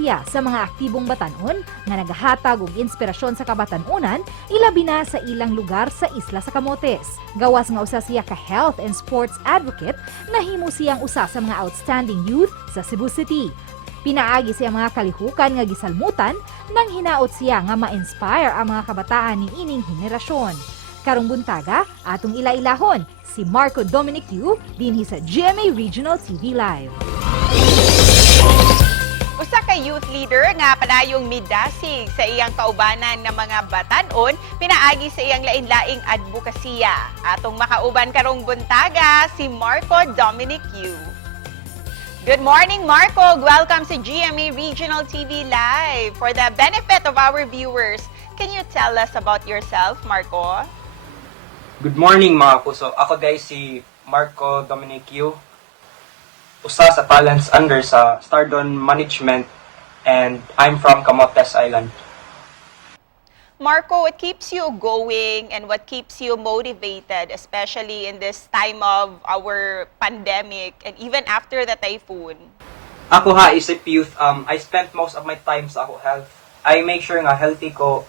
siya sa mga aktibong batanon nga nagahatag og inspirasyon sa kabatanunan, ilabi na sa ilang lugar sa Isla sa Camotes. Gawas nga usa siya ka health and sports advocate, nahimo siyang usa sa mga outstanding youth sa Cebu City. Pinaagi siya mga kalihukan nga gisalmutan nang hinaot siya nga ma-inspire ang mga kabataan ni ining henerasyon. Karong buntaga, atong ila-ilahon si Marco Dominic Yu dinhi sa GMA Regional TV Live. Usa ka youth leader nga padayong midasig sa iyang kaubanan ng mga batanon, pinaagi sa iyang lain-laing advokasya. Atong makauban karong buntaga si Marco Dominic Yu. Good morning, Marco. Welcome to GMA Regional TV Live. For the benefit of our viewers, can you tell us about yourself, Marco? Good morning mga puso. Ako guys si Marco Dominic Yu. Usa sa talents under sa Stardon Management and I'm from Camotes Island. Marco, what keeps you going and what keeps you motivated, especially in this time of our pandemic and even after the typhoon? Ako ha, isip youth, I spent most of my time sa ako health. I make sure nga healthy ko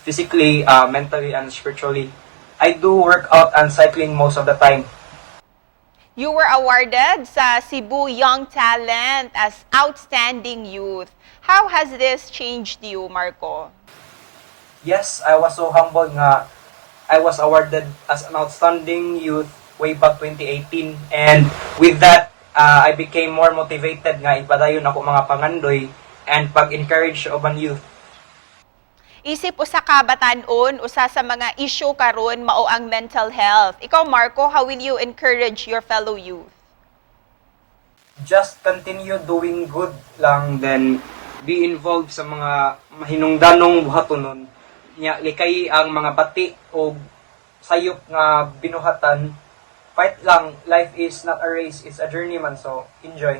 physically, mentally, and spiritually. I do workout and cycling most of the time. You were awarded sa Cebu Young Talent as Outstanding Youth. How has this changed you, Marco? Yes, I was so humbled nga I was awarded as an outstanding youth way back 2018. And with that, I became more motivated nga ipadayon ako mga pangandoy and pag-encourage oban youth. Isip usa ka batanon, usa sa mga issue karon mao ang mental health. Ikaw, Marco, how will you encourage your fellow youth? Just continue doing good lang, then be involved sa mga mahinungdanong buhatonon. Nya likay ang mga bati o sayop nga binuhatan. Fight lang, life is not a race, it's a journey man, so enjoy.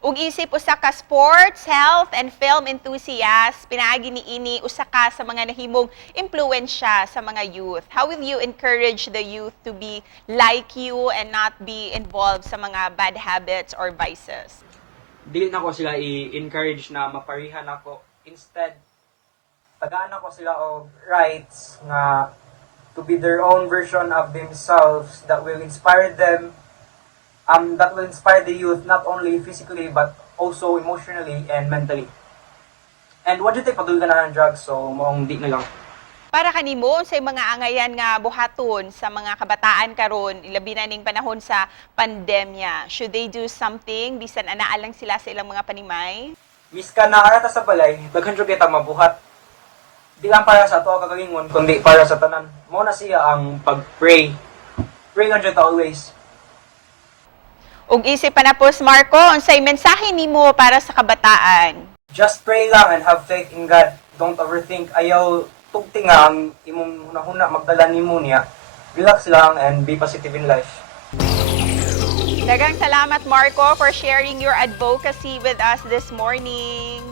Ug isip usa ka sports, health, and film enthusiast, pinaagi ni ini usa ka sa mga nahimong impluwensya sa mga youth. How will you encourage the youth to be like you and not be involved sa mga bad habits or vices? Dili na ko sila i-encourage na maparihan ako. Instead, tagaan ako sila og rights nga to be their own version of themselves that will inspire them, that will inspire the youth not only physically but also emotionally and mentally. And what do you think patuloy ka na ng drugs, so moong di na lang. Para kanimo sa mga angayan nga buhaton sa mga kabataan karon, ilabi na ning panahon sa pandemya, should they do something bisan anaa lang sila sa ilang mga panimay? Miska na arata sa balay, daghan jud kita mabuhat. Di lang para sa ato kagalingon, kundi para sa tanan. Mao na siya ang pag-pray. Pray lang jud ta always. Ug isip pa na po, Marco, unsay mensahe nimo para sa kabataan? Just pray lang and have faith in God. Don't overthink. Ayaw tugti nga ang imong hunahuna magdala nimo niya. Relax lang and be positive in life. Daghang salamat, Marco, for sharing your advocacy with us this morning.